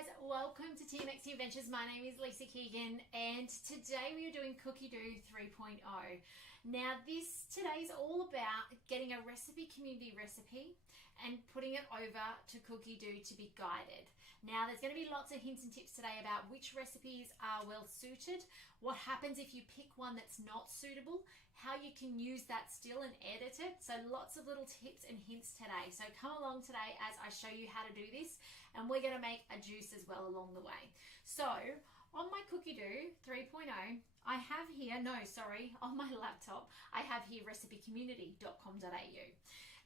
guys, welcome to TMX Adventures. My name is Lisa Keegan and today we are doing Cookidoo 3.0. Now today is all about getting a recipe community recipe and putting it over to Cookidoo to be guided. Now there's going to be lots of hints and tips today about which recipes are well suited, what happens if you pick one that's not suitable, how you can use that still and edit it. So lots of little tips and hints today. So come along today as I show you how to do this, and we're going to make a juice as well along the way. So on my Cookidoo 3.0, I have here, on my laptop, I have here recipecommunity.com.au.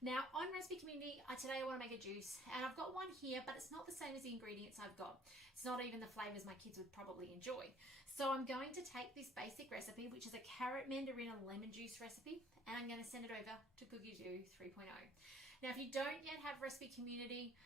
Now on Recipe Community, today I want to make a juice, and I've got one here, but it's not the same as the ingredients I've got. It's not even the flavors my kids would probably enjoy. So I'm going to take this basic recipe, which is a carrot, mandarin, and lemon juice recipe, and I'm going to send it over to Cookidoo 3.0. Now, if you don't yet have Recipe Community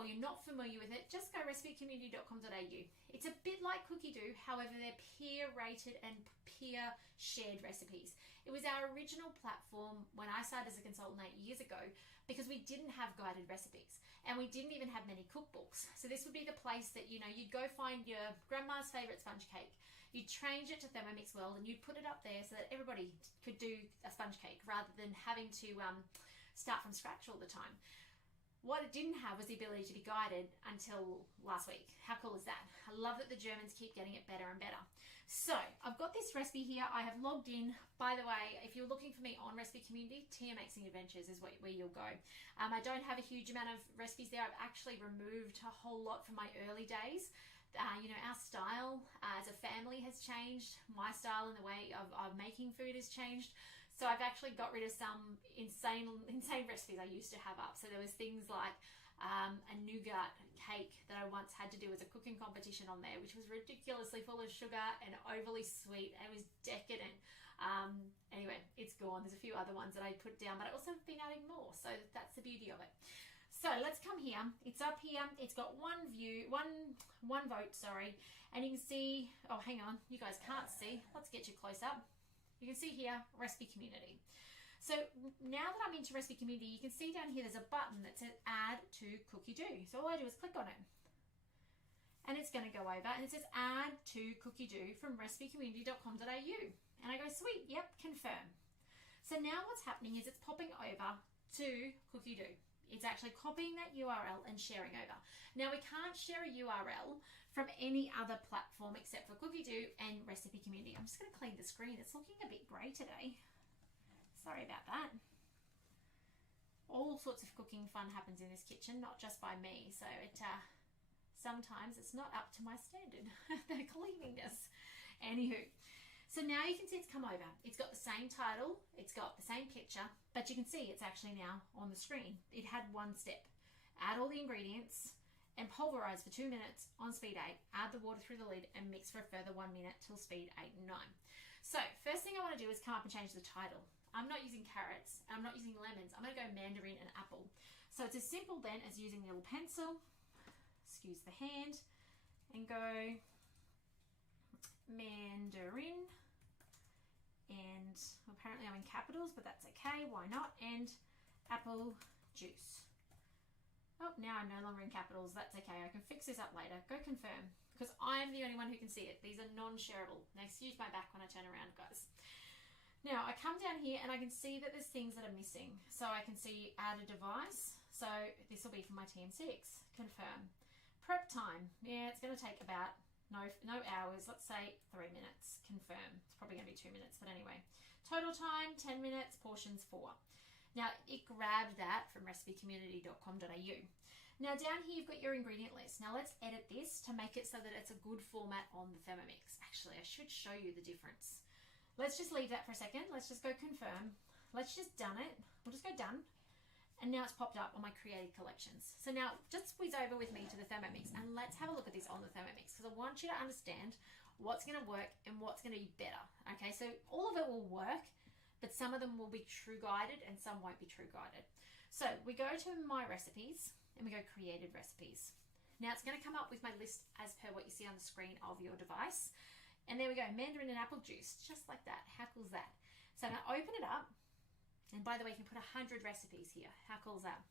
or you're not familiar with it, just go recipecommunity.com.au. It's a bit like Cookidoo, however, they're peer-rated and peer-shared recipes. It was our original platform when I started as a consultant 8 years ago because we didn't have guided recipes and we didn't even have many cookbooks. So this would be the place that, you'd go find your grandma's favourite sponge cake. You'd change it to Thermomix World and you'd put it up there so that everybody could do a sponge cake rather than having to start from scratch all the time. What it didn't have was the ability to be guided until last week. How cool is that? I love that the Germans keep getting it better and better. So I've got this recipe here. I have logged in. By the way, if you're looking for me on Recipe Community, TMX Adventures is where you'll go. I don't have a huge amount of recipes there. I've actually removed a whole lot from my early days. Our style as a family has changed. My style and the way of making food has changed. So I've actually got rid of some insane recipes I used to have up. So there was things like a nougat cake that I once had to do as a cooking competition on there, which was ridiculously full of sugar and overly sweet. It was decadent. Anyway, it's gone. There's a few other ones that I put down, but I also have been adding more. So that's the beauty of it. So let's come here. It's up here. It's got one vote, and you can see, oh, hang on, you guys can't see. Let's get you close up. You can see here, Recipe Community. So now that I'm into Recipe Community, you can see down here there's a button that says Add to Cookidoo. So all I do is click on it. And it's going to go over and it says Add to Cookidoo from recipecommunity.com.au. And I go, sweet, yep, confirm. So now what's happening is it's popping over to Cookidoo. It's actually copying that URL and sharing over. Now we can't share a URL from any other platform except for Cookidoo and Recipe Community. I'm just going to clean the screen. It's looking a bit grey today. Sorry about that. All sorts of cooking fun happens in this kitchen, not just by me. So sometimes it's not up to my standard, the cleanliness. Anywho. So now you can see it's come over. It's got the same title, it's got the same picture, but you can see it's actually now on the screen. It had one step. Add all the ingredients and pulverize for 2 minutes on speed 8. Add the water through the lid and mix for a further 1 minute till speed 8 and 9. So first thing I want to do is come up and change the title. I'm not using carrots, I'm not using lemons. I'm going to go mandarin and apple. So it's as simple then as using a little pencil, excuse the hand, and go mandarin, and apparently I'm in capitals, but that's okay, why not, and apple juice. Oh, now I'm no longer in capitals, that's okay, I can fix this up later. Go confirm, because I'm the only one who can see it. These are non-shareable. Now excuse my back when I turn around, guys. Now I come down here and I can see that there's things that are missing. So I can see add a device, so this will be for my TM6, confirm. Prep time, yeah, it's going to take about no hours, let's say 3 minutes, confirm. It's probably going to be 2 minutes, but anyway. Total time, 10 minutes, portions 4. Now, it grabbed that from recipecommunity.com.au. Now, down here, you've got your ingredient list. Now, let's edit this to make it so that it's a good format on the Thermomix. Actually, I should show you the difference. Let's just leave that for a second. Let's just go confirm. Let's just done it. We'll just go done. And now it's popped up on my created collections. So now just squeeze over with me to the Thermomix and let's have a look at this on the Thermomix because I want you to understand what's going to work and what's going to be better. Okay, so all of it will work, but some of them will be true guided and some won't be true guided. So we go to my recipes and we go created recipes. Now it's going to come up with my list as per what you see on the screen of your device. And there we go, mandarin and apple juice, just like that. How cool is that? So I'm going to open it up. And by the way, you can put 100 recipes here. How cool is that?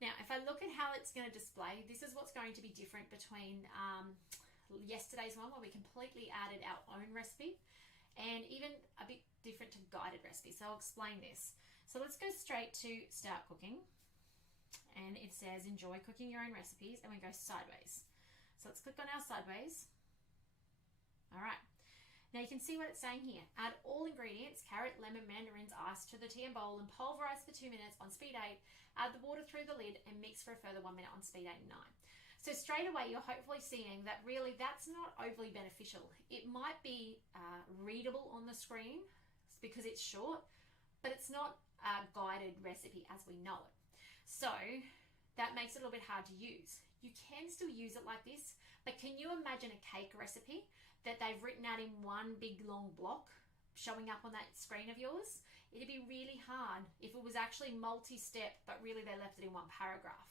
Now, if I look at how it's going to display, this is what's going to be different between yesterday's one where we completely added our own recipe, and even a bit different to guided recipe. So I'll explain this. So let's go straight to start cooking, and it says enjoy cooking your own recipes, and we go sideways. So let's click on our sideways. All right. Now you can see what it's saying here. Add all ingredients, carrot, lemon, mandarins, ice to the tea and bowl and pulverize for 2 minutes on speed 8. Add the water through the lid and mix for a further 1 minute on speed 8 and 9. So straight away you're hopefully seeing that really that's not overly beneficial. It might be readable on the screen because it's short, but it's not a guided recipe as we know it. So that makes it a little bit hard to use. You can still use it like this, but can you imagine a cake recipe that they've written out in one big long block showing up on that screen of yours? It'd be really hard if it was actually multi-step, but really they left it in one paragraph.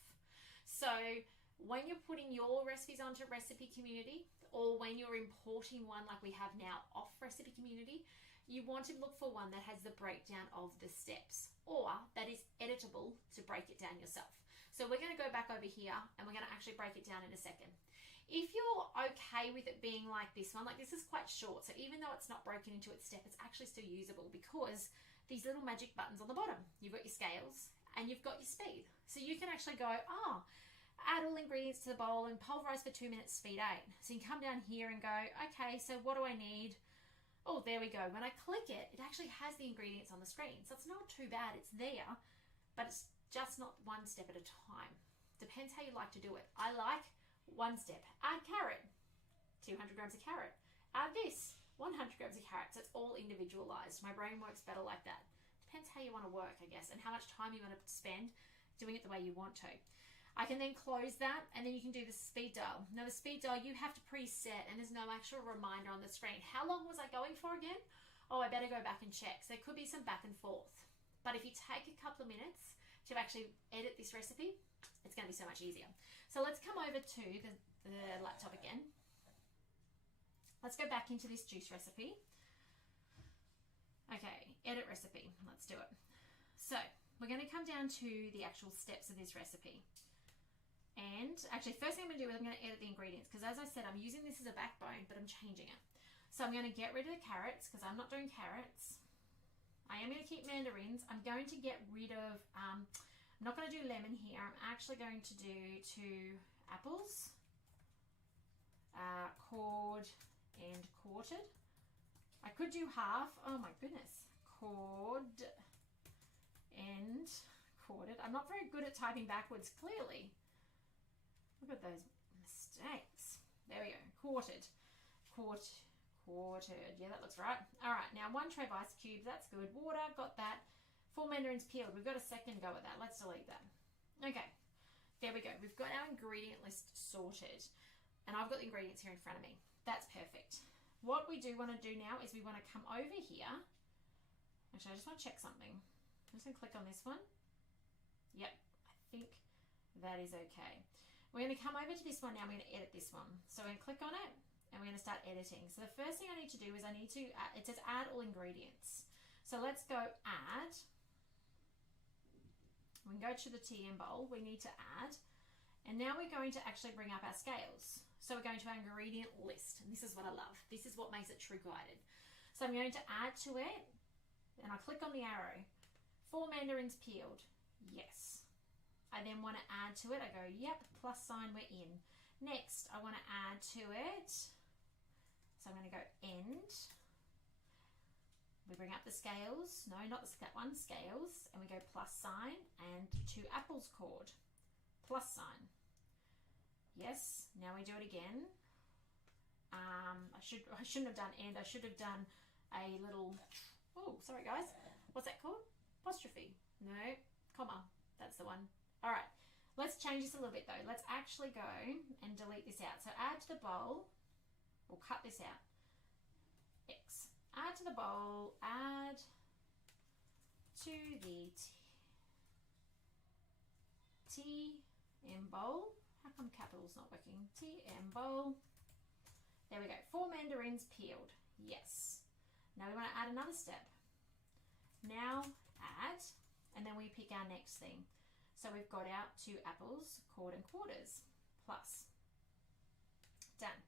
So when you're putting your recipes onto Recipe Community, or when you're importing one like we have now off Recipe Community, you want to look for one that has the breakdown of the steps, or that is editable to break it down yourself. So we're going to go back over here and we're going to actually break it down in a second. If you're okay with it being like this one, like this is quite short, so even though it's not broken into its step, it's actually still usable because these little magic buttons on the bottom. You've got your scales and you've got your speed. So you can actually go, add all ingredients to the bowl and pulverize for 2 minutes, speed 8. So you can come down here and go, okay, so what do I need? Oh, there we go. When I click it, it actually has the ingredients on the screen. So it's not too bad. It's there, but it's just not one step at a time. Depends how you like to do it. I like one step. Add carrot, 200 grams of carrot. Add this, 100 grams of carrot. So it's all individualized. My brain works better like that. Depends how you want to work, I guess, and how much time you want to spend doing it the way you want to. I can then close that, and then you can do the speed dial. Now the speed dial you have to preset, and there's no actual reminder on the screen. How long was I going for again? Oh, I better go back and check. So there could be some back and forth. But if you take a couple of minutes to actually edit this recipe, it's going to be so much easier. So let's come over to the laptop again. Let's go back into this juice recipe. Okay, edit recipe. Let's do it. So we're going to come down to the actual steps of this recipe. And actually, first thing I'm going to do is I'm going to edit the ingredients because, as I said, I'm using this as a backbone, but I'm changing it. So I'm going to get rid of the carrots because I'm not doing carrots. I am going to keep mandarins. I'm going to get rid of, I'm not going to do lemon here. I'm actually going to do 2 apples, cored and quartered. I could do half. Oh my goodness. Cored and quartered. I'm not very good at typing backwards, clearly. Look at those mistakes. There we go. Quartered. Quartered. Yeah, that looks right. All right, now 1 tray of ice cubes. That's good. Water, got that. 4 mandarins peeled. We've got a second go at that. Let's delete that. Okay, there we go. We've got our ingredient list sorted. And I've got the ingredients here in front of me. That's perfect. What we do want to do now is we want to come over here. Actually, I just want to check something. I'm just going to click on this one. Yep, I think that is okay. We're going to come over to this one now. We're going to edit this one. So we're going to click on it and we're going to start editing. So the first thing I need to do is I need to, it says add all ingredients. So let's go add. We can go to the tea and bowl. We need to add. And now we're going to actually bring up our scales. So we're going to our ingredient list. And this is what I love. This is what makes it true guided. So I'm going to add to it. And I click on the arrow. 4 mandarins peeled. Yes. I then want to add to it. I go, yep, plus sign, we're in. Next, I want to add to it. So I'm going to go end. We bring up the scales. No, not that one, scales. And we go plus sign and 2 apples cored. Plus sign. Yes, now we do it again. I shouldn't have done end. I should have done a little, oh, sorry guys. What's that called? Apostrophe. No, comma. That's the one. All right, let's change this a little bit though. Let's actually go and delete this out. So add to the bowl, we'll cut this out. X. Add to the bowl, add to the tea and bowl. How come capital's not working? Tea and bowl. There we go. 4 mandarins peeled. Yes. Now we want to add another step. Now add, and then we pick our next thing. So we've got our 2 apples, cord and quarters, plus. Done.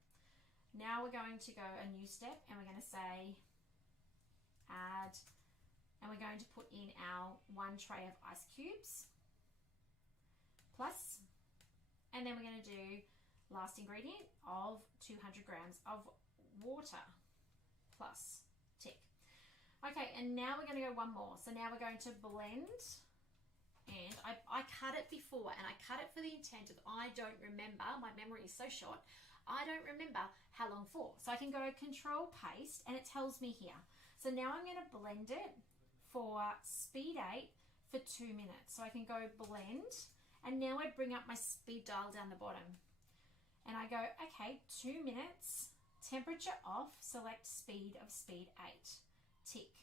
Now we're going to go a new step and we're going to say add, and we're going to put in our 1 tray of ice cubes, plus, and then we're going to do last ingredient of 200 grams of water, plus, tick. Okay, and now we're going to go one more. So now we're going to blend, and I cut it before, and I cut it for the intent of I don't remember, my memory is so short, I don't remember how long for. So I can go control paste and it tells me here. So now I'm going to blend it for speed 8 for 2 minutes. So I can go blend, and now I bring up my speed dial down the bottom. And I go, okay, 2 minutes, temperature off, select speed of speed 8, tick.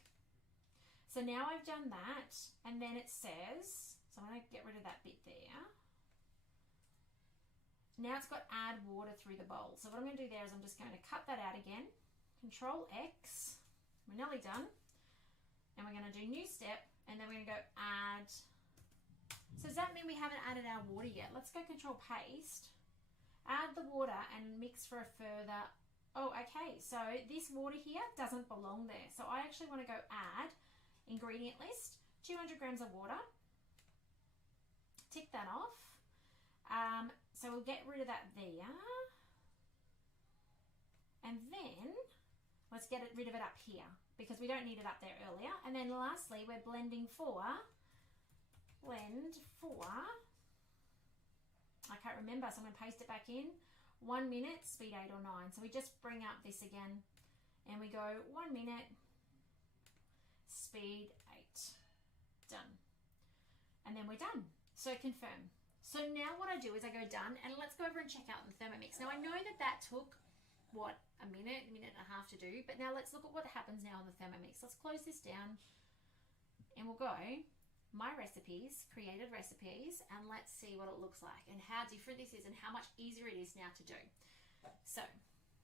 So now I've done that, and then it says, so I'm going to get rid of that bit there. Now it's got add water through the bowl. So what I'm going to do there is I'm just going to cut that out again. Control X. We're nearly done. And we're going to do new step. And then we're going to go add. So does that mean we haven't added our water yet? Let's go control paste. Add the water and mix for a further. Oh, okay. So this water here doesn't belong there. So I actually want to go add ingredient list. 200 grams of water. Tick that off. So we'll get rid of that there. And then let's get rid of it up here because we don't need it up there earlier. And then lastly, we're blend for, I can't remember, so I'm going to paste it back in. 1 minute, speed 8 or 9. So we just bring up this again and we go 1 minute, speed 8. Done. And then we're done. So confirm. So now what I do is I go done, and let's go over and check out the Thermomix. Now I know that took, what, a minute and a half to do, but now let's look at what happens now on the Thermomix. Let's close this down and we'll go, my recipes, created recipes, and let's see what it looks like and how different this is and how much easier it is now to do. So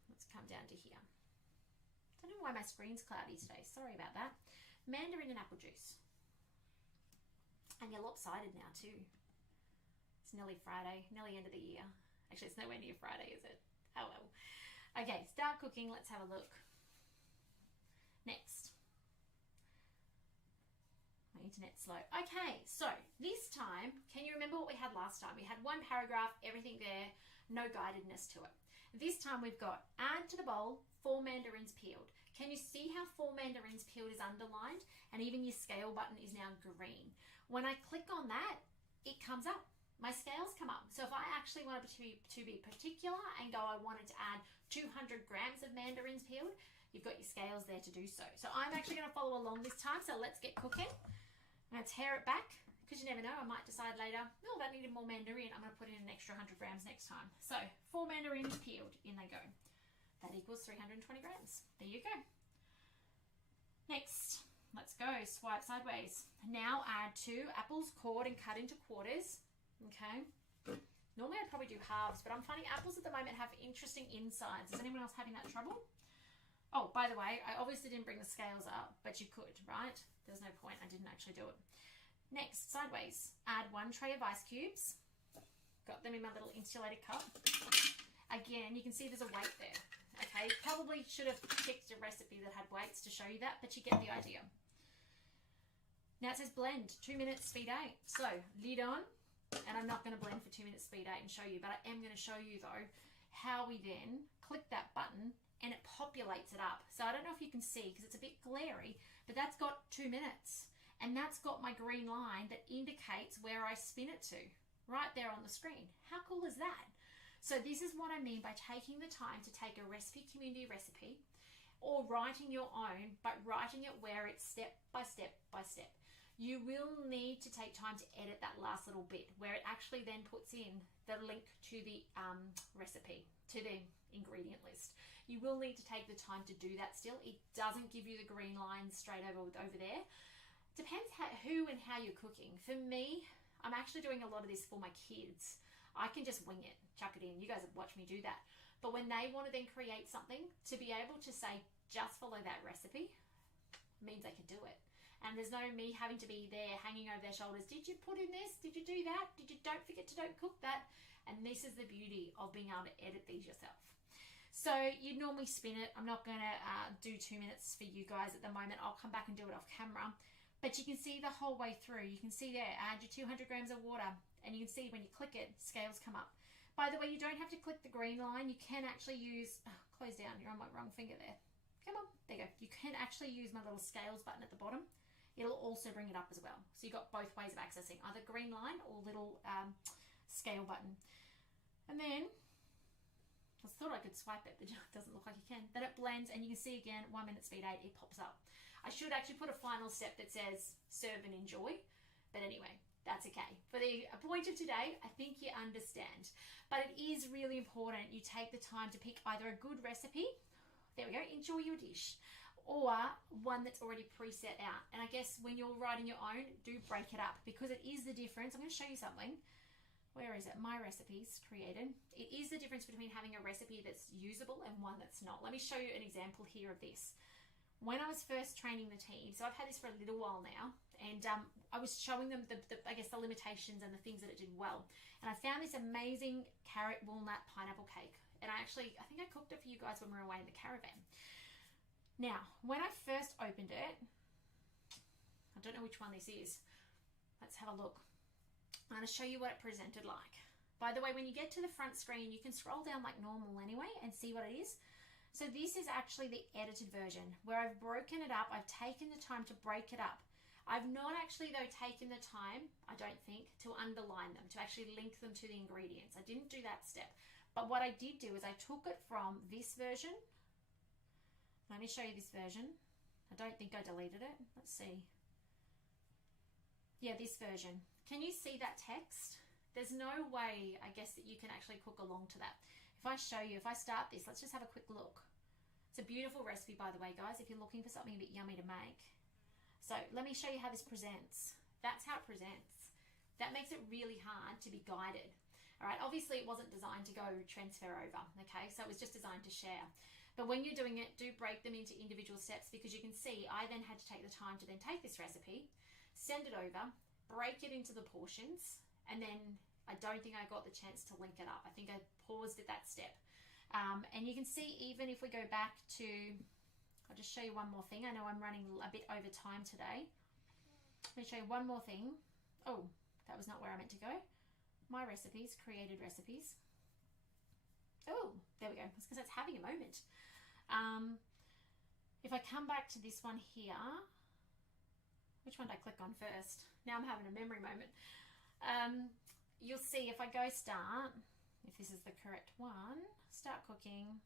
let's come down to here. I don't know why my screen's cloudy today. Sorry about that. Mandarin and apple juice. And you're lopsided now too. It's nearly Friday, nearly end of the year. Actually, it's nowhere near Friday, is it? Oh well. Okay, start cooking. Let's have a look. Next. My internet's slow. Okay, so this time, can you remember what we had last time? We had 1 paragraph, everything there, no guidedness to it. This time we've got add to the bowl 4 mandarins peeled. Can you see how 4 mandarins peeled is underlined? And even your scale button is now green. When I click on that, it comes up. My scales come up. So if I actually wanted to be particular and go, I wanted to add 200 grams of mandarins peeled, you've got your scales there to do so. So I'm actually going to follow along this time. So let's get cooking. I'm going to tear it back because you never know. I might decide later, oh, that needed more mandarin. I'm going to put in an extra 100 grams next time. So 4 mandarins peeled, in they go. That equals 320 grams. There you go. Next, let's go. Swipe sideways. Now add 2 apples cored and cut into quarters. Okay. Normally I'd probably do halves, but I'm finding apples at the moment have interesting insides. Is anyone else having that trouble? Oh, by the way, I obviously didn't bring the scales up, but you could, right? There's no point. I didn't actually do it. Next, sideways. Add 1 tray of ice cubes. Got them in my little insulated cup. Again, you can see there's a weight there. Okay, probably should have picked a recipe that had weights to show you that, but you get the idea. Now it says blend, 2 minutes, speed 8. So, lid on. And I'm not going to blend for 2 minutes, speed 8 and show you, but I am going to show you though how we then click that button and it populates it up. So I don't know if you can see because it's a bit glary, but that's got 2 minutes and that's got my green line that indicates where I spin it to right there on the screen. How cool is that? So this is what I mean by taking the time to take a recipe community recipe or writing your own, but writing it where it's step by step by step. You will need to take time to edit that last little bit where it actually then puts in the link to the recipe, to the ingredient list. You will need to take the time to do that still. It doesn't give you the green line straight over there. Depends who and how you're cooking. For me, I'm actually doing a lot of this for my kids. I can just wing it, chuck it in. You guys have watched me do that. But when they want to then create something, to be able to say, just follow that recipe, means they can do it. And there's no me having to be there hanging over their shoulders. Did you put in this? Did you do that? Don't forget to don't cook that. And this is the beauty of being able to edit these yourself. So you'd normally spin it. I'm not going to do 2 minutes for you guys at the moment. I'll come back and do it off camera. But you can see the whole way through. You can see there, add your 200 grams of water. And you can see when you click it, scales come up. By the way, you don't have to click the green line. You can actually use, close down, you're on my wrong finger there. Come on, there you go. You can actually use my little scales button at the bottom. It'll also bring it up as well. So you've got both ways of accessing, either green line or little scale button. And then, I thought I could swipe it, but it doesn't look like you can. Then it blends, and you can see again, 1 minute speed 8, it pops up. I should actually put a final step that says serve and enjoy. But anyway, that's okay. For the point of today, I think you understand. But it is really important you take the time to pick either a good recipe, there we go, enjoy your dish, or one that's already preset out. And I guess when you're writing your own, do break it up, because it is the difference. I'm going to show you something. Where is it? My recipes created. It is the difference between having a recipe that's usable and one that's not. Let me show you an example here of this. When I was first training the team, so I've had this for a little while now, and I was showing them I guess the limitations and the things that it did well. And I found this amazing carrot walnut pineapple cake. And I think I cooked it for you guys when we were away in the caravan. Now, when I first opened it, I don't know which one this is. Let's have a look. I'm going to show you what it presented like. By the way, when you get to the front screen, you can scroll down like normal anyway and see what it is. So this is actually the edited version where I've broken it up. I've taken the time to break it up. I've not actually, though, taken the time, I don't think, to underline them, to actually link them to the ingredients. I didn't do that step. But what I did do is I took it from this version. Let me show you this version. I don't think I deleted it. Let's see. Yeah, this version. Can you see that text? There's no way, I guess, that you can actually cook along to that. If I show you, if I start this, let's just have a quick look. It's a beautiful recipe, by the way, guys, if you're looking for something a bit yummy to make. So let me show you how this presents. That's how it presents. That makes it really hard to be guided. All right, obviously it wasn't designed to go transfer over, okay? So it was just designed to share. But when you're doing it, do break them into individual steps, because you can see I then had to take the time to then take this recipe, send it over, break it into the portions, and then I don't think I got the chance to link it up. I think I paused at that step. And you can see, even if we go back to, I'll just show you one more thing. I know I'm running a bit over time today. Let me show you one more thing. Oh, that was not where I meant to go. My recipes, created recipes. Oh, there we go. It's because it's having a moment. If I come back to this one here, which one did I click on first? Now I'm having a memory moment. You'll see if I go start, if this is the correct one, start cooking.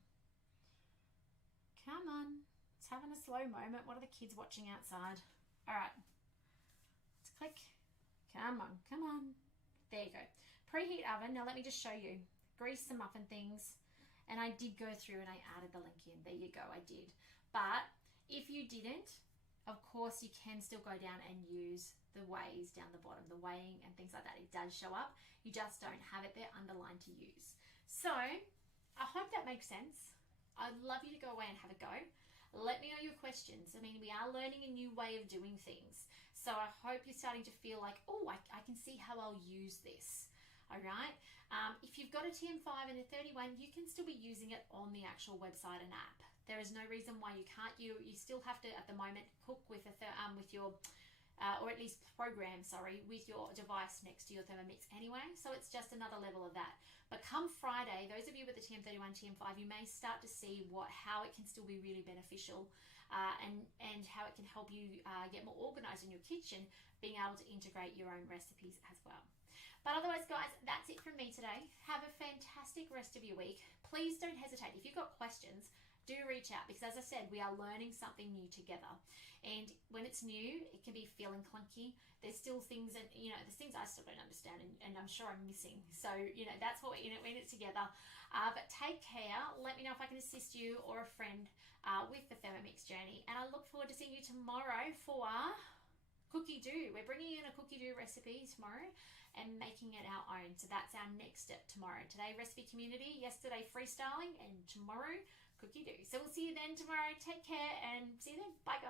Come on, it's having a slow moment. What are the kids watching outside? All right, let's click. Come on, come on. There you go. Preheat oven. Now let me just show you. Grease some muffin things. And I did go through and I added the link in. There you go, I did. But if you didn't, of course you can still go down and use the weighs down the bottom, the weighing and things like that. It does show up. You just don't have it there underlined to use. So I hope that makes sense. I'd love you to go away and have a go. Let me know your questions. I mean, we are learning a new way of doing things. So I hope you're starting to feel like, oh, I can see how I'll use this. All right. If you've got a TM5 and a 31, you can still be using it on the actual website and app. There is no reason why you can't. You still have to, at the moment, cook with your, or at least program, sorry, with your device next to your Thermomix anyway. So it's just another level of that. But come Friday, those of you with the TM31, TM5, you may start to see how it can still be really beneficial, and how it can help you get more organized in your kitchen, being able to integrate your own recipes as well. But otherwise, guys, that's it from me today. Have a fantastic rest of your week. Please don't hesitate. If you've got questions, do reach out, because as I said, we are learning something new together. And when it's new, it can be feeling clunky. There's still things, and there's things I still don't understand, and I'm sure I'm missing. So, that's what we're in it together. But take care. Let me know if I can assist you or a friend with the Thermomix journey. And I look forward to seeing you tomorrow for Cookidoo. We're bringing in a Cookidoo recipe tomorrow and making it our own. So that's our next step tomorrow. Today, recipe community. Yesterday, freestyling. And tomorrow, Cookidoo. So we'll see you then tomorrow. Take care and see you then. Bye, guys.